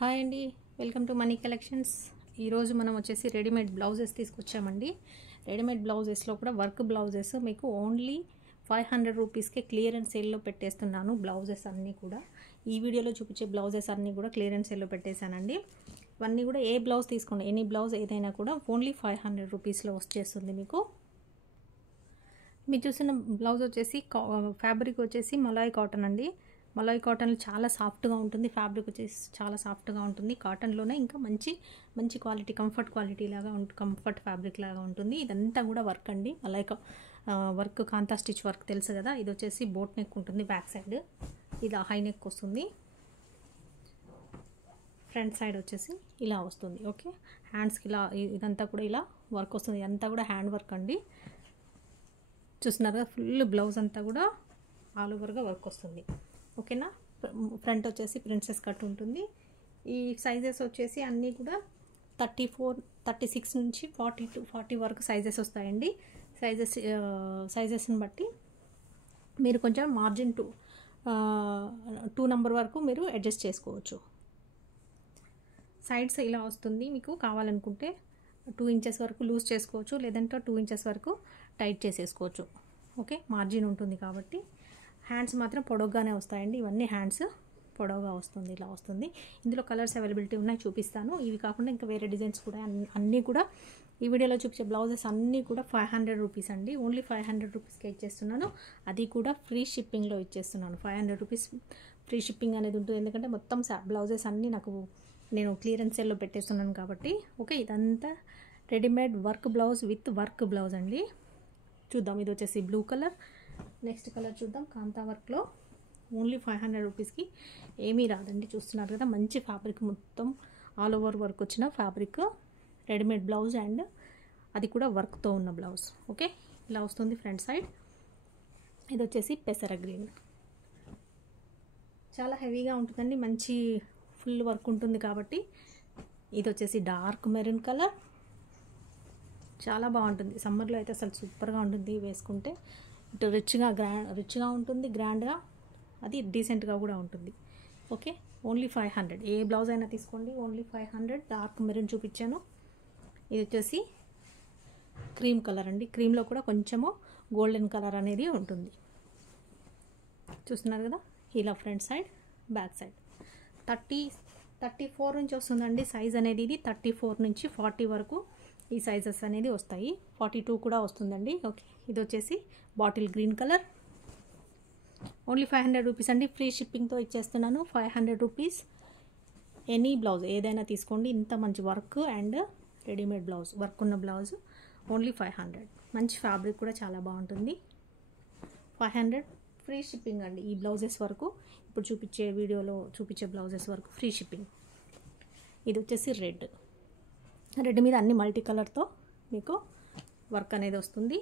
Hi అండి, welcome to money collections. ఈరోజు మనం వచ్చేసి రెడీమేడ్ బ్లౌజెస్ తీసుకొచ్చామండి. రెడీమేడ్ బ్లౌజెస్లో కూడా వర్క్ బ్లౌజెస్ మీకు ఓన్లీ 500 రూపీస్కే క్లియరెన్స్ సేల్లో పెట్టేస్తున్నాను. బ్లౌజెస్ అన్నీ కూడా ఈ వీడియోలో చూపించే బ్లౌజెస్ అన్నీ కూడా క్లియరెన్స్ సేల్లో పెట్టేశానండి. ఇవన్నీ కూడా ఏ బ్లౌజ్ తీసుకోండి, ఎనీ బ్లౌజ్ ఏదైనా కూడా ఓన్లీ 500 రూపీస్లో వచ్చేస్తుంది మీకు. మీరు చూసిన బ్లౌజ్ వచ్చేసి ఫ్యాబ్రిక్ వచ్చేసి మలాయ్ కాటన్ అండి. మలాయ్ కాటన్ చాలా సాఫ్ట్గా ఉంటుంది, ఫ్యాబ్రిక్ వచ్చేసి చాలా సాఫ్ట్గా ఉంటుంది. కాటన్లోనే ఇంకా మంచి క్వాలిటీ, కంఫర్ట్ క్వాలిటీ లాగా కంఫర్ట్ ఫ్యాబ్రిక్ లాగా ఉంటుంది. ఇదంతా కూడా వర్క్ అండి, మలాయ్ వర్క్, కాంతా స్టిచ్ వర్క్ తెలుసు కదా. ఇది వచ్చేసి బోట్ నెక్ ఉంటుంది, బ్యాక్ సైడ్ ఇలా హై నెక్ వస్తుంది. ఫ్రంట్ సైడ్ వచ్చేసి ఇలా వస్తుంది. ఓకే, హ్యాండ్స్కి ఇలా ఇదంతా కూడా ఇలా వర్క్ వస్తుంది. ఇదంతా కూడా హ్యాండ్ వర్క్ అండి. చూస్తున్నారు కదా, ఫుల్ బ్లౌజ్ అంతా కూడా ఆల్ ఓవర్గా వర్క్ వస్తుంది. ఓకేనా. ఫ్రంట్ వచ్చేసి ప్రిన్సెస్ కట్ ఉంటుంది. ఈ సైజెస్ వచ్చేసి అన్నీ కూడా 34, 36 నుంచి 40 వరకు సైజెస్ వస్తాయండి. సైజెస్ని బట్టి మీరు కొంచెం మార్జిన్ 2 నెంబర్ వరకు మీరు అడ్జస్ట్ చేసుకోవచ్చు. సైడ్స్ ఇలా వస్తుంది. మీకు కావాలనుకుంటే 2 ఇంచెస్ వరకు లూజ్ చేసుకోవచ్చు, లేదంటే 2 ఇంచెస్ వరకు టైట్ చేసేసుకోవచ్చు. ఓకే, మార్జిన్ ఉంటుంది కాబట్టి. హ్యాండ్స్ మాత్రం పొడవుగానే వస్తాయండి. ఇవన్నీ హ్యాండ్స్ పొడవుగా వస్తుంది, ఇలా వస్తుంది. ఇందులో కలర్స్ అవైలబిలిటీ ఉన్నాయి, చూపిస్తాను. ఇవి కాకుండా ఇంకా వేరే డిజైన్స్ కూడా అన్నీ కూడా ఈ వీడియోలో చూపించే బ్లౌజెస్ అన్నీ కూడా 500 రూపీస్ అండి. ఓన్లీ 500 రూపీస్కే ఇచ్చేస్తున్నాను. అది కూడా ఫ్రీ షిప్పింగ్లో ఇచ్చేస్తున్నాను. 500 రూపీస్ ఫ్రీ షిప్పింగ్ అనేది ఉంటుంది, ఎందుకంటే మొత్తం బ్లౌజెస్ అన్నీ నేను క్లియరెన్స్ సేల్లో పెట్టేస్తున్నాను కాబట్టి. ఓకే, ఇదంతా readymade work blouse with work blouse అండి. చూద్దాం, ఇది వచ్చేసి బ్లూ కలర్. నెక్స్ట్ కలర్ చూద్దాం. కాంతా వర్క్లో ఓన్లీ 500 రూపీస్కి ఏమీ రాదండి. చూస్తున్నారు కదా, మంచి ఫ్యాబ్రిక్, మొత్తం ఆల్ ఓవర్ వర్క్ వచ్చిన ఫ్యాబ్రిక్, రెడీమేడ్ బ్లౌజ్ అండ్ అది కూడా వర్క్తో ఉన్న బ్లౌజ్. ఓకే, ఇలా వస్తుంది ఫ్రంట్ సైడ్. ఇది వచ్చేసి పెసర గ్రీన్, చాలా హెవీగా ఉంటుందండి, మంచి ఫుల్ వర్క్ ఉంటుంది కాబట్టి. ఇది వచ్చేసి డార్క్ మెరూన్ కలర్, చాలా బాగుంటుంది. సమ్మర్లో అయితే అసలు సూపర్గా ఉంటుంది వేసుకుంటే. ఇటు రిచ్గా ఉంటుంది, గ్రాండ్గా, అది డీసెంట్గా కూడా ఉంటుంది. Okay, only 500. ఏ బ్లౌజ్ అయినా తీసుకోండి, ఓన్లీ 500. డార్క్ మెరూన్ చూపించాను. ఇది వచ్చేసి క్రీమ్ కలర్ అండి. క్రీమ్లో కూడా కొంచెము గోల్డెన్ కలర్ అనేది ఉంటుంది. చూస్తున్నారు కదా, ఇలా ఫ్రంట్ సైడ్, బ్యాక్ సైడ్. 34 నుంచి వస్తుందండి సైజ్ అనేది. ఇది 34 నుంచి 40 వరకు ఈ సైజెస్ అనేది వస్తాయి. 42 కూడా వస్తుందండి. ఓకే, ఇది వచ్చేసి bottle green colour. Only 500 rupees అండి, ఫ్రీ షిప్పింగ్తో ఇచ్చేస్తున్నాను. 500 రూపీస్, ఎనీ బ్లౌజ్ ఏదైనా తీసుకోండి. ఇంత మంచి work and readymade blouse, work ఉన్న బ్లౌజ్ ఓన్లీ 500. మంచి ఫ్యాబ్రిక్ కూడా చాలా బాగుంటుంది. 500 ఫ్రీ షిప్పింగ్ అండి ఈ బ్లౌజెస్ వరకు. ఇప్పుడు చూపించే వీడియోలో చూపించే బ్లౌజెస్ వరకు ఫ్రీ షిప్పింగ్. ఇది వచ్చేసి రెడ్ మీద అన్ని మల్టీ కలర్తో మీకు వర్క్ అనేది వస్తుంది.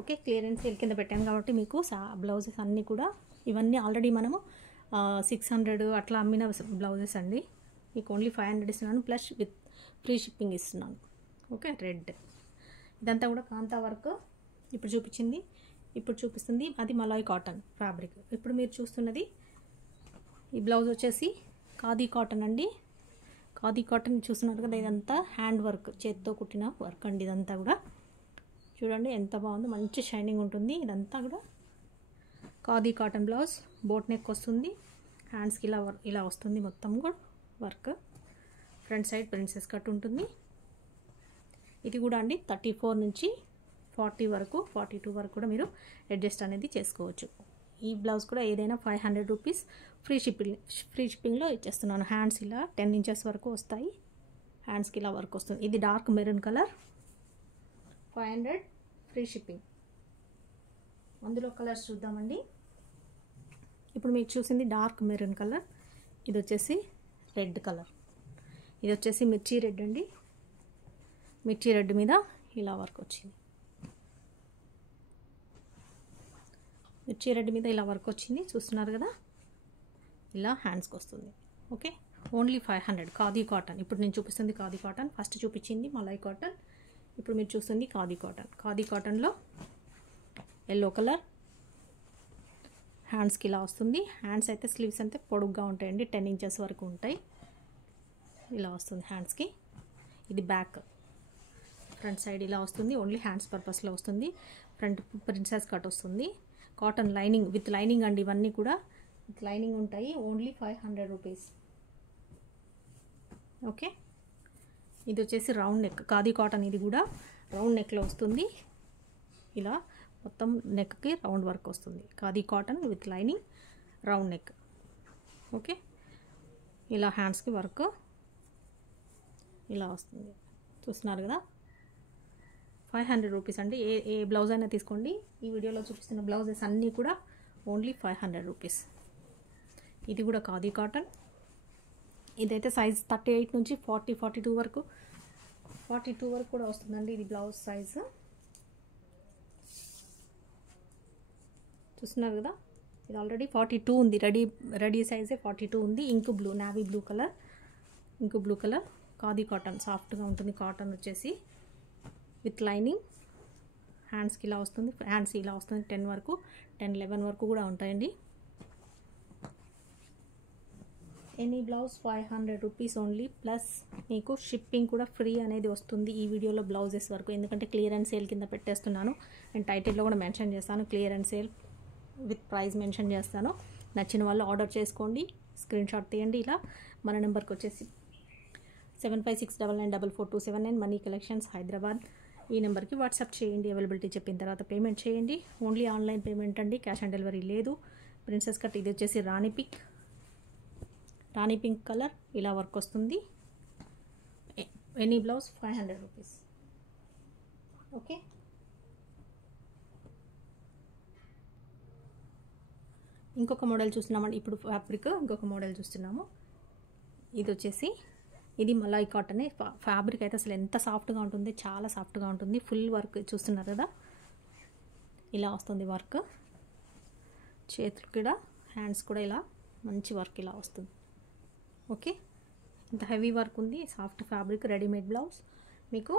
ఓకే, క్లియరెన్స్ సేల్ కింద పెట్టాను కాబట్టి మీకు బ్లౌజెస్ అన్నీ కూడా, ఇవన్నీ ఆల్రెడీ మనము 600 అట్లా అమ్మిన బ్లౌజెస్ అండి. మీకు ఓన్లీ 500 ఇస్తున్నాను, ప్లస్ విత్ ఫ్రీ షిప్పింగ్ ఇస్తున్నాను. Okay, red. ఇదంతా కూడా కాంతా వర్క్. ఇప్పుడు చూపిస్తుంది అది మలాయ్ కాటన్ ఫ్యాబ్రిక్. ఇప్పుడు మీరు చూస్తున్నది ఈ బ్లౌజ్ వచ్చేసి ఖాదీ కాటన్ అండి. ఖాదీ కాటన్ చూస్తున్నారు కదా, ఇదంతా హ్యాండ్ వర్క్, చేత్తో కుట్టిన వర్క్ అండి. ఇదంతా కూడా చూడండి ఎంత బాగుందో, మంచి షైనింగ్ ఉంటుంది. ఇదంతా కూడా khadi cotton blouse, boat neck వస్తుంది. హ్యాండ్స్కి ఇలా వస్తుంది మొత్తం కూడా work. Front side princess cut ఉంటుంది. ఇది కూడా అండి 34 నుంచి 40 వరకు, 42 వరకు కూడా మీరు అడ్జస్ట్ అనేది చేసుకోవచ్చు. ఈ బ్లౌజ్ కూడా ఏదైనా 500 రూపీస్ ఫ్రీ షిప్పింగ్లో ఇచ్చేస్తున్నాను. హ్యాండ్స్ ఇలా 10 ఇంచెస్ వరకు వస్తాయి. హ్యాండ్స్కి ఇలా వర్క్ వస్తుంది. ఇది dark maroon colour, 500 free shipping. అందులో కలర్స్ చూద్దామండి. ఇప్పుడు మీకు చూసింది డార్క్ మెరూన్ కలర్. ఇది వచ్చేసి రెడ్ కలర్. ఇది వచ్చేసి మిర్చి రెడ్ అండి. మిర్చి రెడ్ మీద ఇలా వర్క్ వచ్చింది. మిర్చి రెడ్ మీద ఇలా వర్క్ వచ్చింది, చూస్తున్నారు కదా. ఇలా హ్యాండ్స్కి వస్తుంది. Okay, only 500. ఖాదీ కాటన్. ఇప్పుడు నేను చూపిస్తుంది ఖాదీ కాటన్. ఫస్ట్ చూపించింది మలాయ్ కాటన్, ఇప్పుడు మీరు చూస్తుంది ఖాదీ కాటన్. ఖాదీ కాటన్లో ఎల్లో కలర్, హ్యాండ్స్కి ఇలా వస్తుంది. హ్యాండ్స్ అయితే స్లీవ్స్ అయితే పొడుగ్గా ఉంటాయండి, 10 ఇంచెస్ వరకు ఉంటాయి. ఇలా వస్తుంది హ్యాండ్స్కి. ఇది బ్యాక్, ఫ్రంట్ సైడ్ ఇలా వస్తుంది. ఓన్లీ హ్యాండ్స్ పర్పస్లో వస్తుంది. ఫ్రంట్ ప్రిన్సెస్ కట్ వస్తుంది. కాటన్ లైనింగ్ విత్ లైనింగ్ అండి, ఇవన్నీ కూడా విత్ లైనింగ్ ఉంటాయి. Only 500 rupees. ఓకే, ఇది వచ్చేసి రౌండ్ నెక్, ఖాదీ కాటన్. ఇది కూడా రౌండ్ నెక్లో వస్తుంది. ఇలా మొత్తం నెక్కి రౌండ్ వర్క్ వస్తుంది. Khadi cotton with lining, round neck. Okay, ఇలా హ్యాండ్స్కి వర్క్ ఇలా వస్తుంది. చూస్తున్నారు కదా, 500 రూపీస్ అండి. ఏ బ్లౌజ్ అయినా తీసుకోండి. ఈ వీడియోలో చూపిస్తున్న బ్లౌజెస్ అన్నీ కూడా ఓన్లీ 500 రూపీస్. ఇది కూడా ఖాదీ కాటన్. ఇదైతే సైజ్ 38 నుంచి 42 వరకు, 42 వరకు కూడా వస్తుందండి. ఇది బ్లౌజ్ సైజు చూస్తున్నారు కదా. ఇది ఆల్రెడీ 42 ఉంది, రెడీ సైజే 42 ఉంది. Ink blue, navy blue colour, ink blue colour. Khadi cotton, సాఫ్ట్గా ఉంటుంది కాటన్ వచ్చేసి విత్ లైనింగ్. హ్యాండ్స్కి ఇలా వస్తుంది, హ్యాండ్స్ ఇలా వస్తుంది. 10 వరకు, 10, 11 వరకు కూడా ఉంటాయండి. Any blouse 500 rupees only. Plus మీకు షిప్పింగ్ కూడా ఫ్రీ అనేది వస్తుంది ఈ వీడియోలో బ్లౌజెస్ వరకు. ఎందుకంటే క్లియరెన్స్ సేల్ కింద పెట్టేస్తున్నాను. నేను టైటిల్లో కూడా మెన్షన్ చేస్తాను, clearance sale with price mention చేస్తాను. నచ్చిన వాళ్ళు ఆర్డర్ చేసుకోండి, స్క్రీన్ షాట్ తీయండి. ఇలా మన నెంబర్కి వచ్చేసి 7569944279 మనీ కలెక్షన్స్ హైదరాబాద్. ఈ నెంబర్కి వాట్సాప్ చేయండి. అవైలబిలిటీ చెప్పిన తర్వాత పేమెంట్ చేయండి. ఓన్లీ ఆన్లైన్ పేమెంట్ అండి, క్యాష్ ఆన్ డెలివరీ లేదు. Princess cut. ఇది వచ్చేసి రాణి పింక్ కలర్. ఇలా వర్క్ వస్తుంది. Any blouse 500 rupees. ఓకే, ఇంకొక మోడల్ చూస్తున్నామండి. ఇప్పుడు ఫ్యాబ్రిక్ ఇంకొక మోడల్ చూస్తున్నాము. ఇది వచ్చేసి ఇది మలాయ్ కాటనే. ఫ్యాబ్రిక్ అయితే అసలు ఎంత సాఫ్ట్గా ఉంటుంది, చాలా సాఫ్ట్గా ఉంటుంది. ఫుల్ వర్క్ చూస్తున్నారు కదా, ఇలా వస్తుంది వర్క్. చేతులు కూడా, హ్యాండ్స్ కూడా ఇలా మంచి వర్క్ ఇలా వస్తుంది. ఓకే, ఇంత హెవీ వర్క్ ఉంది. సాఫ్ట్ ఫ్యాబ్రిక్, రెడీమేడ్ బ్లౌజ్ మీకు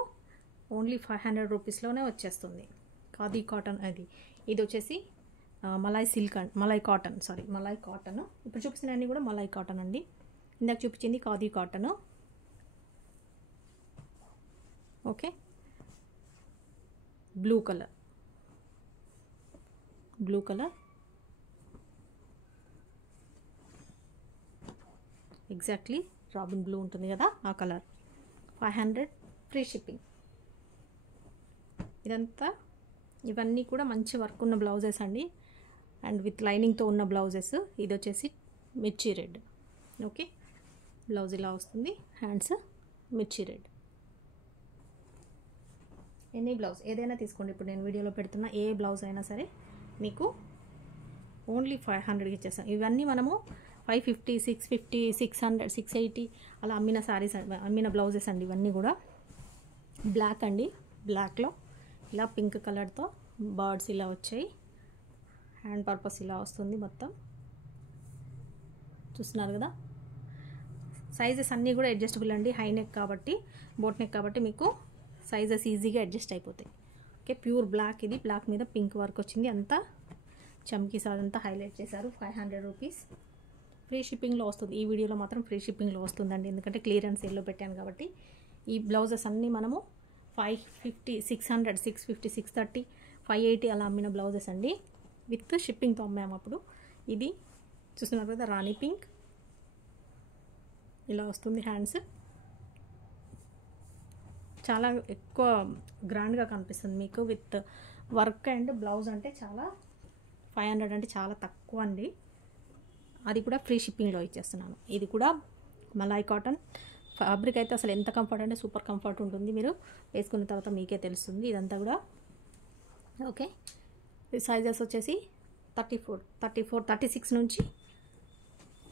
ఓన్లీ 500 రూపీస్లోనే వచ్చేస్తుంది. ఖాదీ కాటన్. ఇది వచ్చేసి మలాయ్ కాటన్. ఇప్పుడు చూపిస్తున్న అన్నీ కూడా మలాయ్ కాటన్ అండి. ఇందాక చూపించింది khadi cotton. Okay, blue colour exactly robin blue ఉంటుంది కదా, ఆ కలర్. 500 free shipping. ఇవన్నీ కూడా మంచి వర్క్ ఉన్న బ్లౌజెస్ అండి, అండ్ విత్ లైనింగ్తో ఉన్న బ్లౌజెస్. ఇది వచ్చేసి మిర్చి రెడ్. ఓకే, బ్లౌజ్ ఇలా వస్తుంది. హ్యాండ్స్ మిర్చి రెడ్. ఎనీ బ్లౌజ్ ఏదైనా తీసుకోండి. ఇప్పుడు నేను వీడియోలో పెడుతున్న ఏ బ్లౌజ్ అయినా సరే మీకు ఓన్లీ 500కి ఇచ్చేస్తాం. ఇవన్నీ మనము 550, 650, 600, 680 అలా అమ్మిన శారీస్, అమ్మిన బ్లౌజెస్ అండి ఇవన్నీ కూడా. బ్లాక్ అండి, బ్లాక్లో ఇలా పింక్ కలర్తో బర్డ్స్ ఇలా వచ్చాయి. హ్యాండ్ పర్పస్ ఇలా వస్తుంది మొత్తం. చూస్తున్నారు కదా, సైజెస్ అన్నీ కూడా అడ్జస్టబుల్ అండి. హై నెక్ కాబట్టి, బోట్ నెక్ కాబట్టి మీకు సైజెస్ ఈజీగా అడ్జస్ట్ అయిపోతాయి. Okay, pure black. ఇది బ్లాక్ మీద పింక్ వర్క్ వచ్చింది. అంతా చమ్కీస్ అదంతా హైలైట్ చేశారు. 500 రూపీస్. ఫ్రీ షిప్పింగ్లో వస్తుంది. ఈ వీడియోలో మాత్రం ఫ్రీ షిప్పింగ్లో వస్తుందండి, ఎందుకంటే క్లియరెన్స్ సేల్లో పెట్టాను కాబట్టి. ఈ బ్లౌజెస్ అన్నీ మనము 550, 600, 650, 630, 580 అలా అమ్మిన బ్లౌజెస్ అండి. విత్ షిప్పింగ్తో అమ్మాము అప్పుడు. ఇది చూస్తున్నారు కదా, రాణి పింక్ ఇలా వస్తుంది. హ్యాండ్స్ చాలా ఎక్కువ గ్రాండ్గా కనిపిస్తుంది మీకు విత్ వర్క్ అండ్ బ్లౌజ్. అంటే చాలా 500 అంటే చాలా తక్కువ అండి. అది కూడా ఫ్రీ షిప్పింగ్లో ఇచ్చేస్తున్నాను. ఇది కూడా మలాయ్ కాటన్ ఫ్యాబ్రిక్. అయితే అసలు ఎంత కంఫర్ట్ అంటే సూపర్ కంఫర్ట్ ఉంటుంది. మీరు వేసుకున్న తర్వాత మీకే తెలుస్తుంది ఇదంతా కూడా. ఓకే, ఈ సైజెస్ వచ్చేసి 34, 36 నుంచి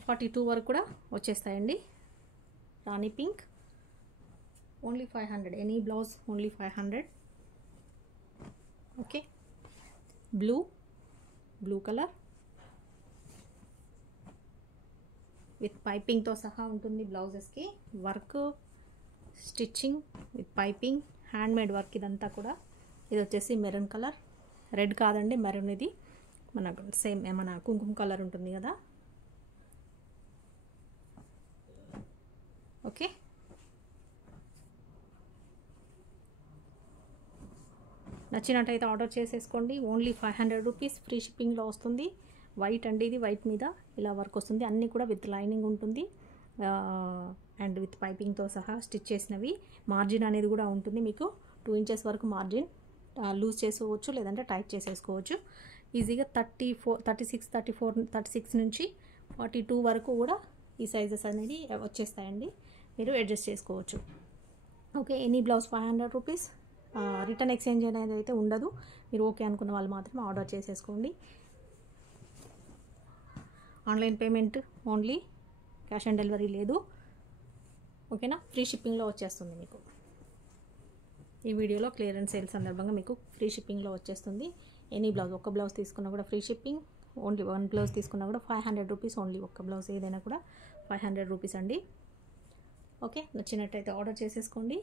42 వరకు కూడా వచ్చేస్తాయండి. Rani pink only 500. Any blouse only 500. Okay, blue colour with పైపింగ్తో సహా ఉంటుంది బ్లౌజెస్కి. Work, stitching with piping, handmade work ఇదంతా కూడా. ఇది వచ్చేసి మెరూన్ కలర్, రెడ్ కాదండి మెరూన్. ఇది మన సేమ్ మన కుంకుమ కలర్ ఉంటుంది కదా. ఓకే, నచ్చినట్టయితే ఆర్డర్ చేసేసుకోండి. ఓన్లీ 500 రూపీస్, ఫ్రీ షిప్పింగ్లో వస్తుంది. వైట్ అండి, ఇది వైట్ మీద ఇలా వర్క్ వస్తుంది. అన్నీ కూడా విత్ లైనింగ్ ఉంటుంది అండ్ విత్ పైపింగ్తో సహా స్టిచ్ చేసినవి. మార్జిన్ అనేది కూడా ఉంటుంది మీకు 2 ఇంచెస్ వరకు మార్జిన్ లూజ్ చేసుకోవచ్చు, లేదంటే టైట్ చేసేసుకోవచ్చు. ఈజీగా 34, 36, 34, 36 నుంచి 42 వరకు కూడా ఈ సైజెస్ అనేది వచ్చేస్తాయండి. మీరు అడ్జస్ట్ చేసుకోవచ్చు. Okay, any blouse 500 rupees. Return exchange అనేది అయితే ఉండదు. మీరు ఓకే అనుకున్న వాళ్ళు మాత్రం ఆర్డర్ చేసేసుకోండి. Online payment only, cash on delivery లేదు. ఓకేనా, ఫ్రీ షిప్పింగ్లో వచ్చేస్తుంది మీకు. ఈ వీడియోలో క్లియరెన్స్ సేల్ సందర్భంగా మీకు ఫ్రీ షిప్పింగ్లో వచ్చేస్తుంది. ఎనీ బ్లౌజ్, ఒక్క బ్లౌజ్ తీసుకున్నా కూడా ఫ్రీ షిప్పింగ్. ఓన్లీ 1 బ్లౌజ్ తీసుకున్నా కూడా 500 రూపీస్. ఓన్లీ ఒక్క బ్లౌజ్ ఏదైనా కూడా 500 రూపీస్ అండి. ఓకే, నచ్చినట్టయితే ఆర్డర్ చేసేసుకోండి.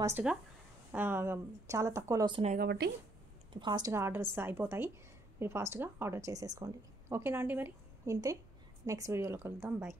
ఫాస్ట్గా చాలా తక్కువలో వస్తున్నాయి కాబట్టి ఫాస్ట్గా ఆర్డర్స్ అయిపోతాయి. మీరు ఫాస్ట్గా ఆర్డర్ చేసేసుకోండి. ఓకేనా అండి, మరి ఇంతే. నెక్స్ట్ వీడియోలో కలుద్దాం. బాయ్.